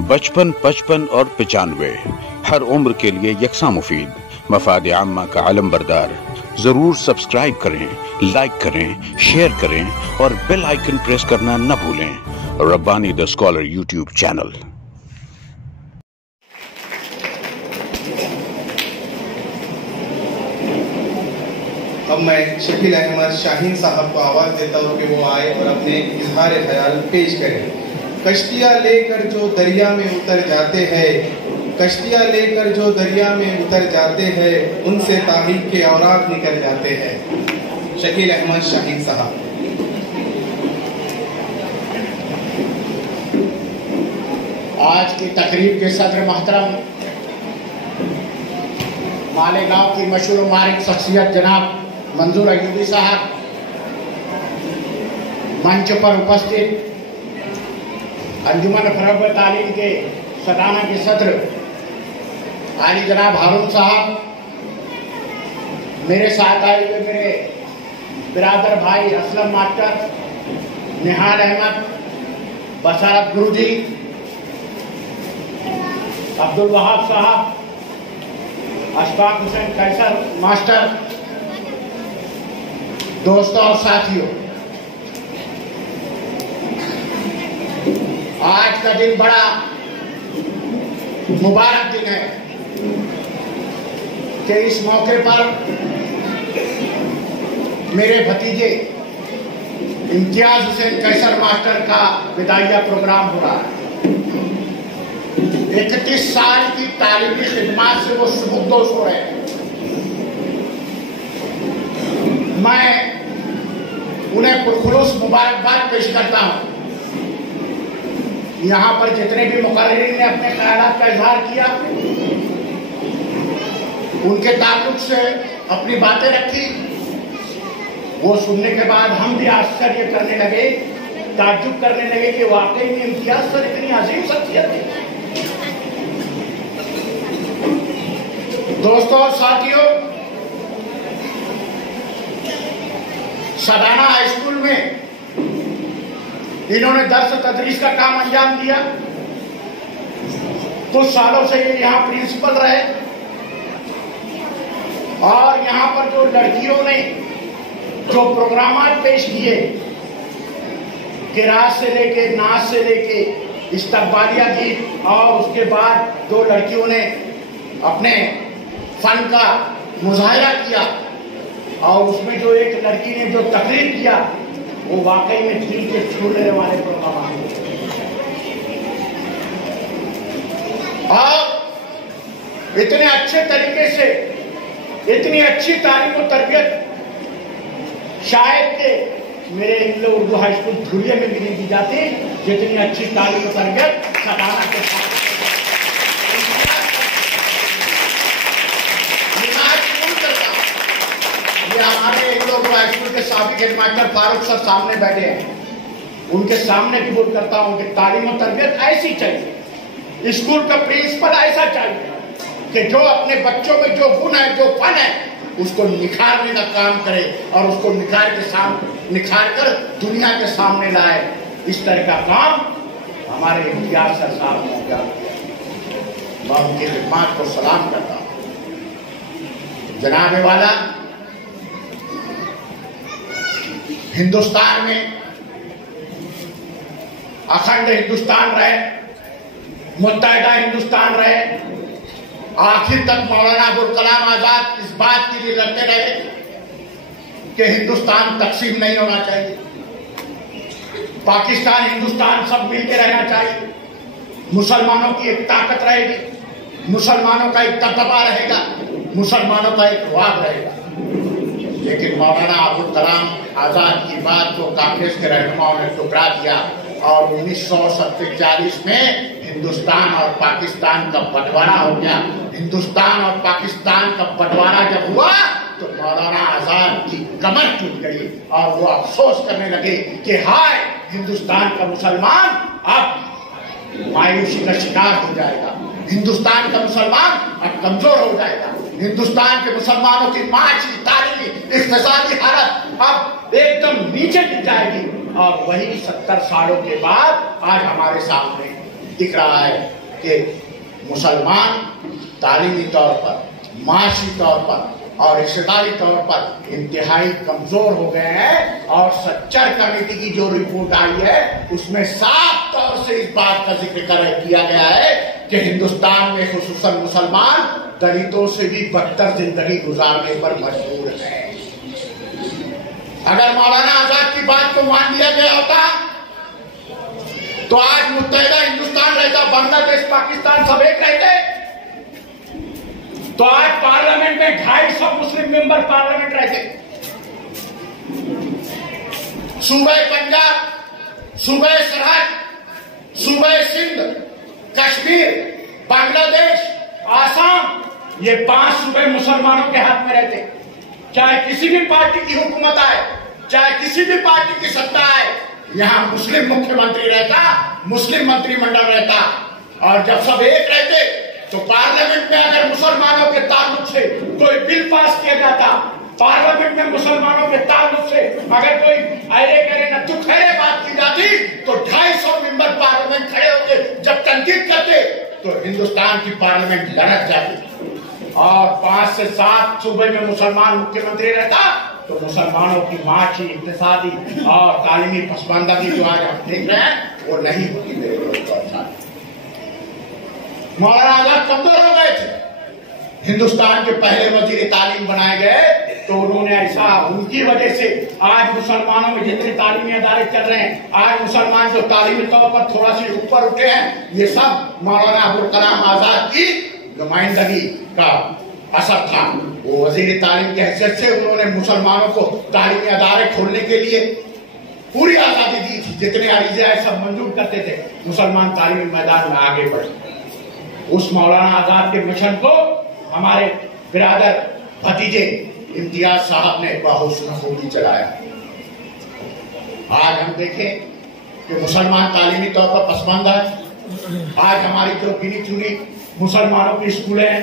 बचपन, 55 और 95 हर उम्र के लिए यकसा मुफीद, मफाद आम्मा का आलम बरदार। जरूर सब्सक्राइब करें, लाइक करें, शेयर करें और बेल आइकन प्रेस करना न भूलें। Rabbani the scholar YouTube channel. अब मैं शकील अहमद शाहीन साहब को आवाज देता हूँ कि वो आए और अपने इजहार ख्याल पेश करें। कश्तियाँ लेकर जो दरिया में उतर जाते हैं, कश्तियाँ लेकर जो दरिया में उतर जाते हैं, उनसे तारीख के औराक निकल जाते हैं। शकील अहमद शाहीन साहब। आज की तकरीब के सदर मोहतरम, मालेगांव की मशहूर मारिक शख्सियत जनाब मंजूर अयूबी साहब, मंच पर उपस्थित अंजुमन फरोग तालीम के सलाना के सदर आली जनाब हारून साहब, मेरे साथ आए हुए मेरे बिरादर भाई असलम मास्टर, निहाल अहमद, बसारत गुरुजी, अब्दुल वहाब साहब, अशफाक हुसैन कैसर मास्टर, दोस्तों और साथियों, आज का दिन बड़ा मुबारक दिन है कि इस मौके पर मेरे भतीजे इम्तियाज हुसैन कैसर मास्टर का विदाइया प्रोग्राम हो रहा है। 31 साल की तालीमी खिदमत से वो सुबुकदोश हो रहे हैं। मैं उन्हें पुरखुलूस मुबारकबाद पेश करता हूं। यहाँ पर जितने भी मुकर्रिरीन ने अपने ख्यालात का इजहार किया, उनके ताल्लुक से अपनी बातें रखी, वो सुनने के बाद हम भी आश्चर्य करने लगे, ताज्जुब करने लगे कि वाकई में इम्तियाज सर इतनी अजीम शख्सियत थी। दोस्तों और साथियों, सदाना हाई स्कूल में इन्होंने दर्स तदरीस का काम अंजाम दिया। कुछ सालों से ये यहाँ प्रिंसिपल रहे और यहाँ पर जो लड़कियों ने जो प्रोग्राम पेश किए, किरात से लेके नाच से लेके इस्तकबालिया गीत, और उसके बाद दो लड़कियों ने अपने फन का मुजाहिरा किया और उसमें जो एक लड़की ने जो तकरीर किया, वो वाकई में दिल के छू लेने वाले प्रोग्राम हैं। और इतने अच्छे तरीके से इतनी अच्छी तालीम और तरबियत शायद के मेरे इंग्लिश उर्दू हाई स्कूल धुरिया में भी नहीं दी जाती, जितनी अच्छी तालीम और तरबियत सदाना के साथ। हमारे इंग्लिश हाई स्कूल के साबिक हेडमास्टर फारूक सर सामने बैठे हैं, उनके सामने कबूल करता हूं कि तालीम और तरबियत ऐसी चाहिए, स्कूल का प्रिंसिपल ऐसा चाहिए कि जो अपने बच्चों में जो गुण है, जो फन है, उसको निखारने का काम करे और उसको निखार कर दुनिया के सामने लाए। इस तरह का काम हमारे इम्तियाज सर साहब ने किया। मैं उनकी खिदमत को सलाम करता हूं। जनाब वाला, हिंदुस्तान में अखंड हिंदुस्तान रहे, मुत्तहिदा हिंदुस्तान रहे, आखिर तक मौलाना अबुल कलाम आजाद इस बात के लिए लड़ते रहे कि हिंदुस्तान तकसीम नहीं होना चाहिए, पाकिस्तान हिंदुस्तान सब मिलकर रहना चाहिए, मुसलमानों की एक ताकत रहेगी, मुसलमानों का एक दबदबा रहेगा, मुसलमानों का एक ख्वाब रहेगा। लेकिन मौलाना अबुल कलाम आजाद की बात को कांग्रेस के रहनुमाओं ने टुकरा दिया और 1947 में हिंदुस्तान और पाकिस्तान का बंटवारा हो गया। हिंदुस्तान और पाकिस्तान का बंटवारा जब हुआ तो मौलाना आजाद की कमर टूट गई और वो अफसोस करने लगे कि हाय, हिंदुस्तान का मुसलमान अब मायूसी का शिकार हो जाएगा, हिंदुस्तान का मुसलमान अब कमजोर हो जाएगा, हिंदुस्तान के मुसलमानों की माशी, तारीखी, इक्तिसादी हालत अब एकदम नीचे गिर जाएगी। और वही 70 सालों के बाद आज हमारे सामने दिख रहा है कि मुसलमान तालीमी तौर पर, माशी तौर पर और रिश्तेदारी तौर पर इंतहाई कमजोर हो गए हैं। और सच्चर कमेटी की जो रिपोर्ट आई है उसमें साफ तौर से इस बात का जिक्र किया गया है कि हिंदुस्तान में खुसूसन मुसलमान दलितों से भी बदतर जिंदगी गुजारने पर मजबूर है। अगर मौलाना आजाद की बात को मान लिया गया होता तो आज मुत्तहिदा हिंदुस्तान रहता, बांग्लादेश पाकिस्तान सब एक रहते। तो आज पार्लियामेंट में 250 मुस्लिम मेंबर पार्लियामेंट रहते। सूबे पंजाब, सूबे सरहद, सूबे सिंध, कश्मीर, बांग्लादेश, आसाम, ये 5 सूबे मुसलमानों के हाथ में रहते। चाहे किसी भी पार्टी की हुकूमत आए, चाहे किसी भी पार्टी की सत्ता आए, यहां मुस्लिम मुख्यमंत्री रहता, मुस्लिम मंत्रिमंडल रहता। और जब सब एक रहते तो पार्लियामेंट में अगर मुसलमानों के ताल्लुक से कोई बिल पास किया जाता, पार्लियामेंट में मुसलमानों के ताल्लुक से अगर कोई अरे करे न तू खैरे बात की जाती तो 250 मेंबर पार्लियामेंट खड़े होते जब तनकीद करते तो हिंदुस्तान की पार्लियामेंट लड़क जाती। और 5 से 7 सूबे में मुसलमान मुख्यमंत्री रहता तो मुसलमानों की माशी, इक्तिसादी और तालीमी पसमानदगी जो आज हम देख रहे हैं वो नहीं होती। मेरे दोस्तों, मौलाना आजाद कमजोर हो गए थे। हिंदुस्तान के पहले वजीर तालीम बनाए गए तो उन्होंने ऐसा, उनकी वजह से आज मुसलमानों में जितने तालीमी अदारे चल रहे हैं, आज मुसलमान जो तालीमी तौर पर थोड़ा सी ऊपर उठे हैं, ये सब मौलाना अबुल कलाम आजाद की नुमाइंदगी का असर था। वो वजीर तालीम की हैसियत से उन्होंने मुसलमानों को तालीमी अदारे खोलने के लिए पूरी आजादी दी थी। जितने अरीजे आए सब मंजूर करते थे, मुसलमान तालीमी मैदान में आगे बढ़े। उस मौलाना आजाद के मिशन को हमारे बिरादर भतीजे इम्तियाज साहब ने बहुस्न खूबी चलाया। आज हम देखें कि मुसलमान तालीमी तौर पर पसमानदा है। आज हमारी जो गिनी चुनी मुसलमानों की स्कूलें हैं,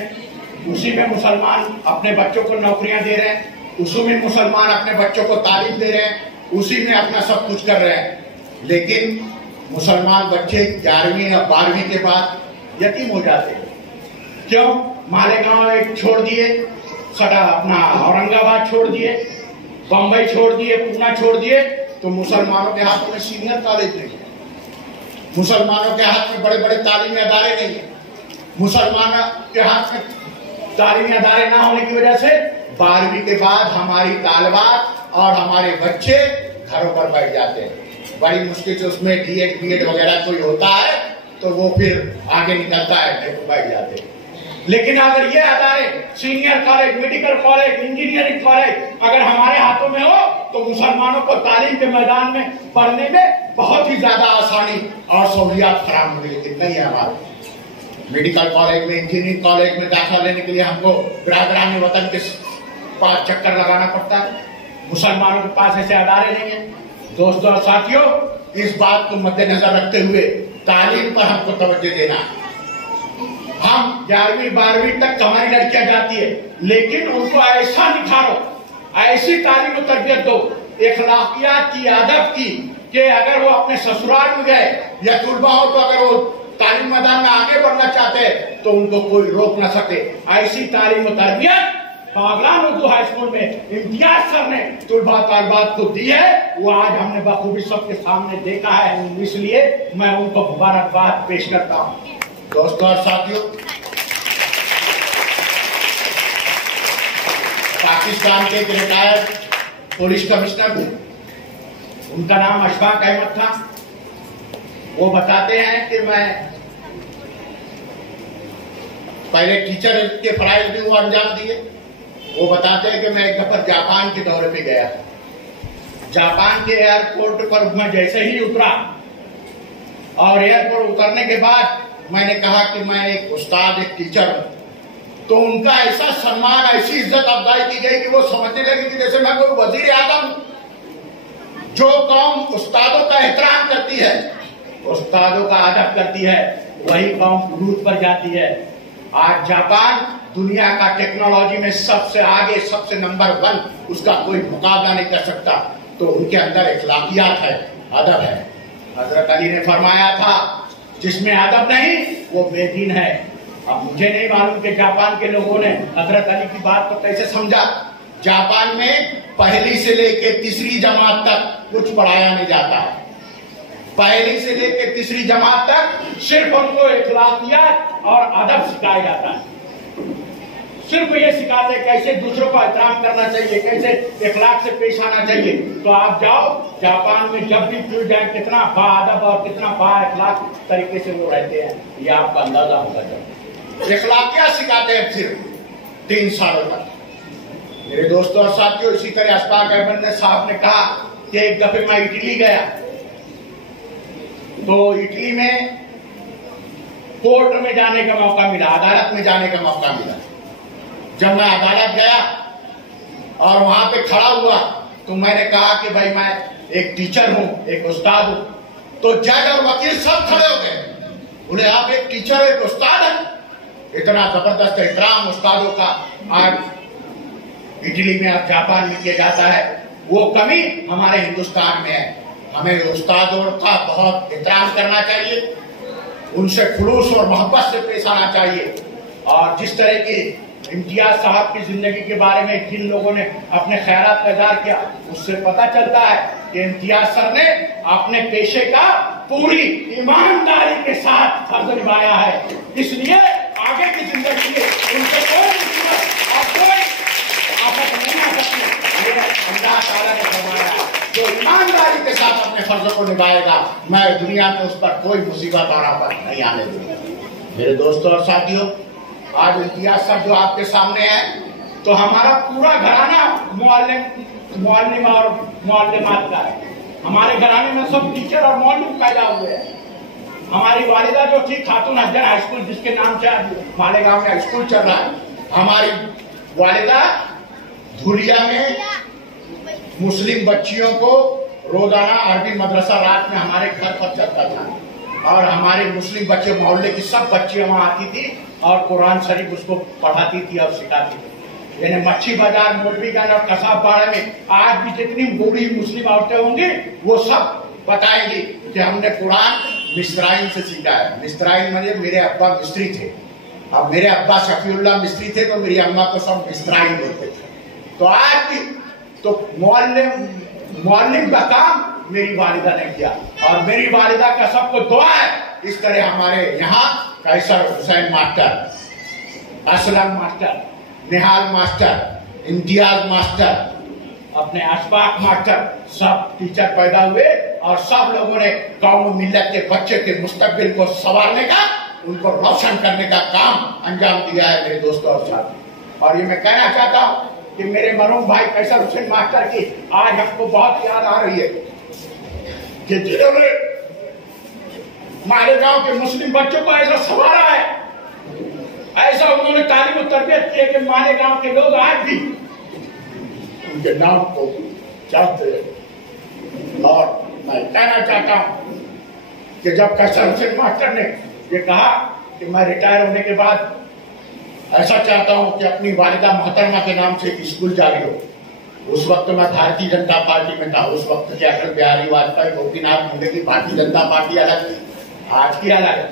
उसी में मुसलमान अपने बच्चों को नौकरियां दे रहे हैं, उसी में मुसलमान अपने बच्चों को तालीम दे रहे हैं, उसी में अपना सब कुछ कर रहे हैं। लेकिन मुसलमान बच्चे 11वीं या 12वीं के बाद यतीम हो जाते हैं। क्यों? मालेगांव एक छोड़ दिए, सड़ा अपना औरंगाबाद छोड़ दिए, बंबई छोड़ दिए, पूना छोड़ दिए, तो मुसलमानों के हाथों में सीनियर कॉलेज नहीं है, मुसलमानों के हाथ में बड़े बड़े तालीमी अदारे नहीं है। मुसलमानों के हाथ में तालीमी अदारे ना होने की वजह से 12वीं के बाद हमारी तालिबात और हमारे बच्चे घरों पर बैठ जाते हैं। बड़ी मुश्किल से उसमें डीएड बीएड वगैरह कोई होता है तो वो फिर आगे निकलता है, नहीं बैठ जाते हैं। लेकिन अगर ये अदारे, senior college, medical college, engineering college अगर हमारे हाथों में हो तो मुसलमानों को तालीम के मैदान में पढ़ने में बहुत ही ज्यादा आसानी और सहूलियात फराहम होगी। लेकिन नहीं है हमारे मेडिकल कॉलेज में, इंजीनियरिंग कॉलेज में दाखिला लेने के लिए हमको बिरादरान वतन के पास चक्कर लगाना पड़ता है। मुसलमानों के पास ऐसे अदारे नहीं है। दोस्तों और साथियों, इस बात को मद्देनजर रखते हुए तालीम पर हमको तवज्जो देना है। हम 11वीं 12वीं तक हमारी लड़कियां जाती है, लेकिन उनको ऐसा निखारो, ऐसी तालीम और तरबियत दो, इखलाकियात की, अदब की, कि अगर वो अपने ससुराल में गए या तुलबा हो तो अगर वो तालीम मैदान में आगे बढ़ना चाहते हैं तो उनको कोई रोक ना सके। ऐसी तालीम और तरबियत बागलान उर्दू हाई स्कूल में इम्तियाज सर ने तुलबा तालिबात को दी है। वो आज हमने बखूबी सबके सामने देखा है, इसलिए मैं उनको मुबारकबाद पेश करता हूँ। दोस्तों और साथियों, पाकिस्तान के एक रिटायर्ड पुलिस कमिश्नर थे, उनका नाम अशफाक अहमद था। वो बताते हैं कि मैं पहले टीचर के फराइज भी वो अंजाम दिए। वो बताते हैं कि मैं एक दफा जापान के दौरे पे गया। जापान के एयरपोर्ट पर मैं जैसे ही उतरा और एयरपोर्ट उतरने के बाद मैंने कहा कि मैं एक उस्ताद, एक टीचर हूं, तो उनका ऐसा सम्मान, ऐसी इज्जत अफजाई की गई कि वो समझने लगे कि जैसे मैं कोई वजीर आजम हूं। जो कौम उस्तादों का एहतराम करती है, उस्तादों का अदब करती है, वही कौम उरूज पर जाती है। आज जापान दुनिया का टेक्नोलॉजी में सबसे आगे, सबसे नंबर 1, उसका कोई मुकाबला नहीं कर सकता। तो उनके अंदर इखलाकियात है, अदब है। हजरत अली ने फरमाया था जिसमें अदब नहीं वो बेदीन है। अब मुझे नहीं मालूम कि जापान के लोगों ने हजरत अली की बात को कैसे समझा। जापान में पहली से लेकर तीसरी जमात तक कुछ पढ़ाया नहीं जाता है। पहली से लेकर तीसरी जमात तक सिर्फ उनको इखलाकियात और अदब सिखाया जाता है। सिर्फ ये सिखाते कैसे दूसरों का एहतराम करना चाहिए, कैसे इखलाक से पेश आना चाहिए। तो आप जाओ जापान में, जब भी जुड़ जाए कितना बाअदब और कितना बाइखलाक तरीके से वो रहते हैं, ये आपका अंदाजा होगा। जब इखलाकियात सिखाते हैं सिर्फ 3 सालों तक। मेरे दोस्तों और साथियों, इसी तरह अशफाक अहमद साहब ने कहा कि एक दफे मैं इटली गया, तो इटली में कोर्ट में जाने का मौका मिला, अदालत में जाने का मौका मिला। जब मैं अदालत गया और वहां पे खड़ा हुआ तो मैंने कहा कि भाई मैं एक टीचर हूं, एक उस्ताद हूं। तो जज और वकील सब खड़े हो गए, बोले आप एक टीचर एक उस्ताद हैं। इतना जबरदस्त एहतराम उस्तादों का आज इटली में और जापान में किया जाता है। वो कमी हमारे हिंदुस्तान में है। हमें उस्तादों का बहुत एहतराम करना चाहिए, उनसे खुलूस और मोहब्बत से पेश आना चाहिए। और जिस तरह की इम्तियाज साहब की जिंदगी के बारे में जिन लोगों ने अपने ख्यालात का इज़हार किया, उससे पता चलता है कि इम्तियाज सर ने अपने पेशे का पूरी ईमानदारी के साथ फर्ज निभाया है। इसलिए आगे की जिंदगी में उनसे कोई मुसीबत और कोई आफत नहीं आ सकती। ये अल्लाह ताला ने फरमाया, जो ईमानदारी के साथ अपने फर्जों को निभाएगा, मैं दुनिया में उस पर कोई मुसीबत और आफत नहीं आने दूंगा। मेरे दोस्तों और साथियों, आज इम्तियाज साहब जो आपके सामने है, तो हमारा पूरा घराना मुअल्लिम और मुअल्लिमात का है। हमारे घराने में सब टीचर और मौलवी पैदा हुए हैं। हमारी वालिदा जो थी खातून अफजल हाई स्कूल, जिसके नाम से मालेगांव में स्कूल चल रहा है, हमारी वालिदा धुलिया में मुस्लिम बच्चियों को रोजाना अरबी मदरसा रात में हमारे घर पर चलता था। और हमारे मुस्लिम बच्चे, मोहल्ले की सब बच्चियां वहां आती थी और कुरान शरीफ उसको पढ़ाती थी और सिखाती थी। यानी मच्छी बाजार, मौलवीगंज और कसाब बाड़ा में आज भी जितनी बूढ़ी मुस्लिम औरतें होंगी वो सब बताएंगी कि हमने कुरान मिस्राइन से सीखा है। मिस्राइन मतलब मेरे अब्बा मिस्त्री थे। अब मेरे अब्बा शफीउल्लाह मिस्त्री थे तो मेरी अम्मा को सब मिस्राइन बोलते थे। तो आज भी तो मुअल्लिम का काम मेरी वालिदा ने किया और मेरी वालिदा का सबको दुआ है। इस तरह हमारे यहाँ कैसर हुसैन मास्टर, असलम मास्टर, निहाल मास्टर, इम्तियाज मास्टर, अपने अशफाक मास्टर, सब टीचर पैदा हुए और सब लोगों ने कौम मिल्लत के बच्चे के मुस्तकबिल को संवारने का, उनको रोशन करने का काम अंजाम दिया है। मेरे दोस्तों और साथियों, और ये मैं कहना चाहता हूँ कि मेरे मरहूम भाई कैसर हुसैन मास्टर की आज हमको बहुत याद आ रही है कि जिन्होंने हमारे गांव के मुस्लिम बच्चों को ऐसा संवारा है, ऐसा उन्होंने तालीम और तरबियत की है कि हमारे गांव के लोग आज भी उनके नाम को चाहते हैं। और मैं कहना चाहता हूं कि जब कैसर हुसैन मास्टर ने ये कहा कि मैं रिटायर होने के बाद ऐसा चाहता हूं कि अपनी वालिदा मोहतरमा के नाम से स्कूल जारी हो, उस वक्त मैं भारतीय जनता पार्टी में था। उस वक्त के अटल बिहारी वाजपेयी, गोपीनाथ मुंडे की भारतीय जनता पार्टी अलग थी, आज की अलग है।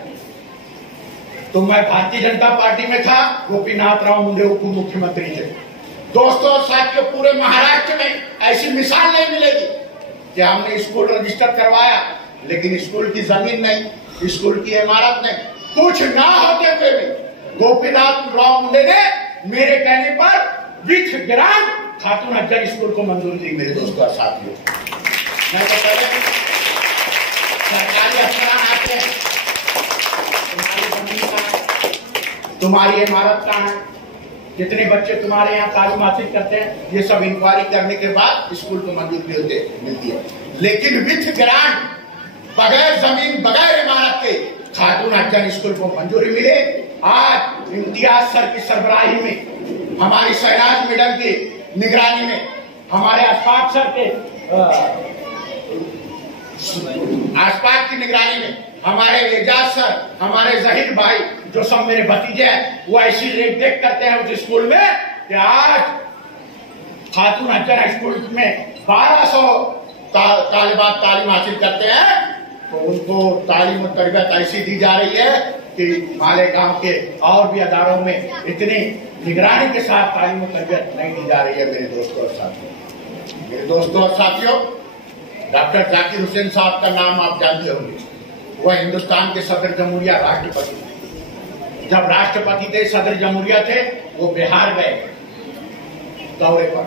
तो मैं भारतीय जनता पार्टी में था, गोपीनाथ राव मुंडे उप मुख्यमंत्री थे। दोस्तों साथियों, पूरे महाराष्ट्र में ऐसी मिसाल नहीं मिलेगी कि हमने स्कूल रजिस्टर करवाया लेकिन स्कूल की जमीन नहीं, स्कूल की इमारत नहीं, कुछ ना होते हुए भी गोपीनाथ राव मुंडे ने मेरे कहने पर with grant Khatoon Afzal school को मंजूरी दी। मेरे दोस्तों और साथियों, मैं तो पहले सरकारी अफसरान आते हैं, तुम्हारी जमीन कहाँ है, तुम्हारी इमारत कहाँ है, जितने बच्चे तुम्हारे यहाँ तालीम हासिल करते हैं, ये सब इंक्वायरी करने के बाद स्कूल को मंजूरी मिलती है। लेकिन विथ ग्रांट, बगैर जमीन बगैर इमारत के खातून अफजल स्कूल को मंजूरी मिले। आज इम्तियाज सर की सरबराही में, हमारी शहनाज मैडम की निगरानी में, हमारे अशफाक सर के अशफाक की निगरानी में, हमारे एजाज सर, हमारे जहीर भाई जो सब मेरे भतीजे हैं, वो ऐसी रेख देख करते हैं उस स्कूल में कि आज खातून अफजल स्कूल में 1200 तालिबात तालीम हासिल करते हैं। तो उनको तालीम और तरबियत ऐसी दी जा रही है कि मालेगांव के और भी अदारों में इतनी निगरानी के साथ तालीम और तरबियत नहीं दी जा रही है। मेरे दोस्तों और साथियों, डॉक्टर जाकिर हुसैन साहब का नाम आप जानते होंगे। वह हिंदुस्तान के सदर जमहूरिया राष्ट्रपति थे। जब राष्ट्रपति थे, सदर जमहूरिया थे, वो बिहार गए दौरे पर।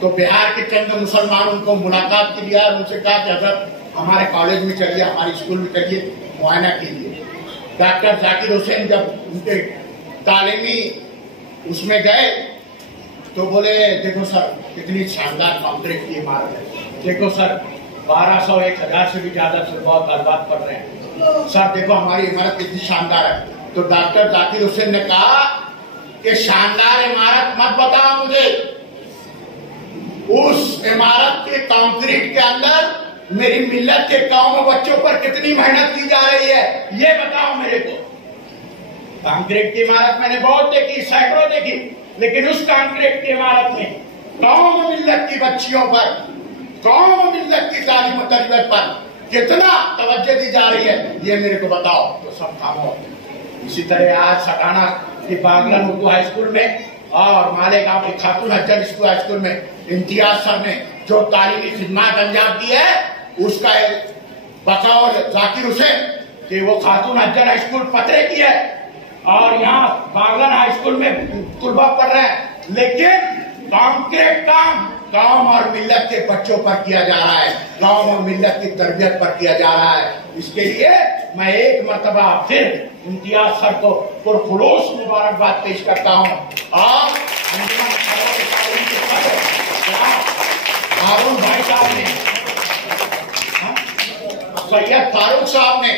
तो बिहार के चंद मुसलमान उनको मुलाकात के लिए और उनसे कहा कि अगर हमारे कॉलेज में चलिए, हमारे स्कूल में चलिए, मुआयना कीजिए। डॉक्टर जाकिर हुसैन जब उनके तालीमी उसमें गए तो बोले, देखो सर कितनी शानदार कंक्रीट की इमारत है, देखो सर 1200-1000 से भी ज्यादा से बहुत बर्बाद कर रहे हैं, सर देखो हमारी इमारत कितनी शानदार है। तो डॉक्टर जाकिर हुसैन ने कहा कि शानदार इमारत मत बताओ मुझे, उस इमारत के कंक्रीट के अंदर मेरी मिल्लत के गांव में बच्चों पर कितनी मेहनत की जा रही है, ये बताओ मेरे को। कंक्रीट की इमारत मैंने बहुत देखी, सैकड़ों देखी, लेकिन उस कंक्रीट की इमारत में गांव में मिल्लत की बच्चियों पर, गांव में मिल्लत की तालीम और तरबियत पर कितना तवज्जो दी जा रही है, ये मेरे को बताओ। तो सब खामोश। इसी तरह आज सटाना की बागलन उर्दू हाई स्कूल में और मालेगांव की खातून हज्जन स्कूल हाई स्कूल में इम्तियाज सर ने जो तालीमी खिदमत अंजाम दी है, उसका बकौल जाकिर हुसैन कि वो खातून हज्जन हाई स्कूल पतरे की है और यहाँ बागलन हाई स्कूल में तुलबा पढ़ रहे हैं, लेकिन कंक्रीट काम गांव और मिल्लत के बच्चों पर किया जा रहा है, गांव और मिल्लत की तरबियत पर किया जा रहा है। इसके लिए मैं एक मर्तबा फिर इम्तियाज सर को पुरखुलूस मुबारकबाद पेश करता हूँ। और हारून भाई साहब ने, सैयद फारूक साहब ने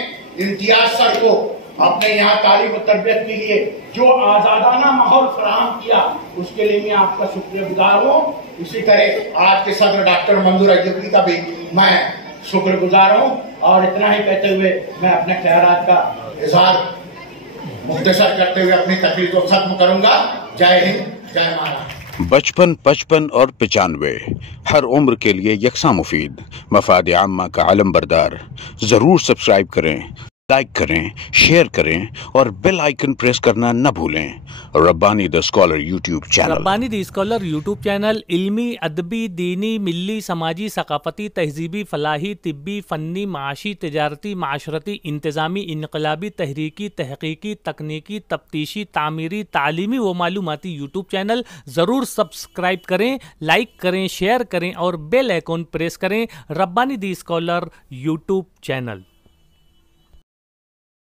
इम्तियाज सर को अपने यहाँ तालीम और तरबियत के लिए जो आजादाना माहौल फराहम किया, उसके लिए मैं आपका शुक्रगुजार हूँ। इसी तरह आज के सदर डॉक्टर मंजूर अजहरी का भी मैं शुक्रगुजार हूँ। और इतना ही कहते हुए मैं अपने ख्यालात का इजहार मुख्तसर करते हुए अपनी तकरीर को खत्म करूंगा। जय हिंद, जय महाराष्ट्र। बचपन, 55 और 95 हर उम्र के लिए यकसा मुफीद, मफाद आम्मा का आलम बरदार। जरूर सब्सक्राइब करें, लाइक करें, शेयर करें और बेल आइकन प्रेस करना न भूलें। Rabbani the scholar YouTube channel. Rabbani the scholar YouTube channel इल्मी, अदबी, दीनी, मिल्ली, समाजी, सकाफती, तहजीबी, फलाही, तिब्बी, फ़न्नी, माशी, तिजारती, माशरती, इंतज़ामी, इनकलाबी, तहरीकी, तहकीकी, तकनीकी, तफ्तीशी, तामीरी, तालीमी व मालूमाती यूट्यूब चैनल। ज़रूर सब्सक्राइब करें, लाइक करें, शेयर करें और बेल आइकन प्रेस करें। Rabbani the scholar YouTube channel.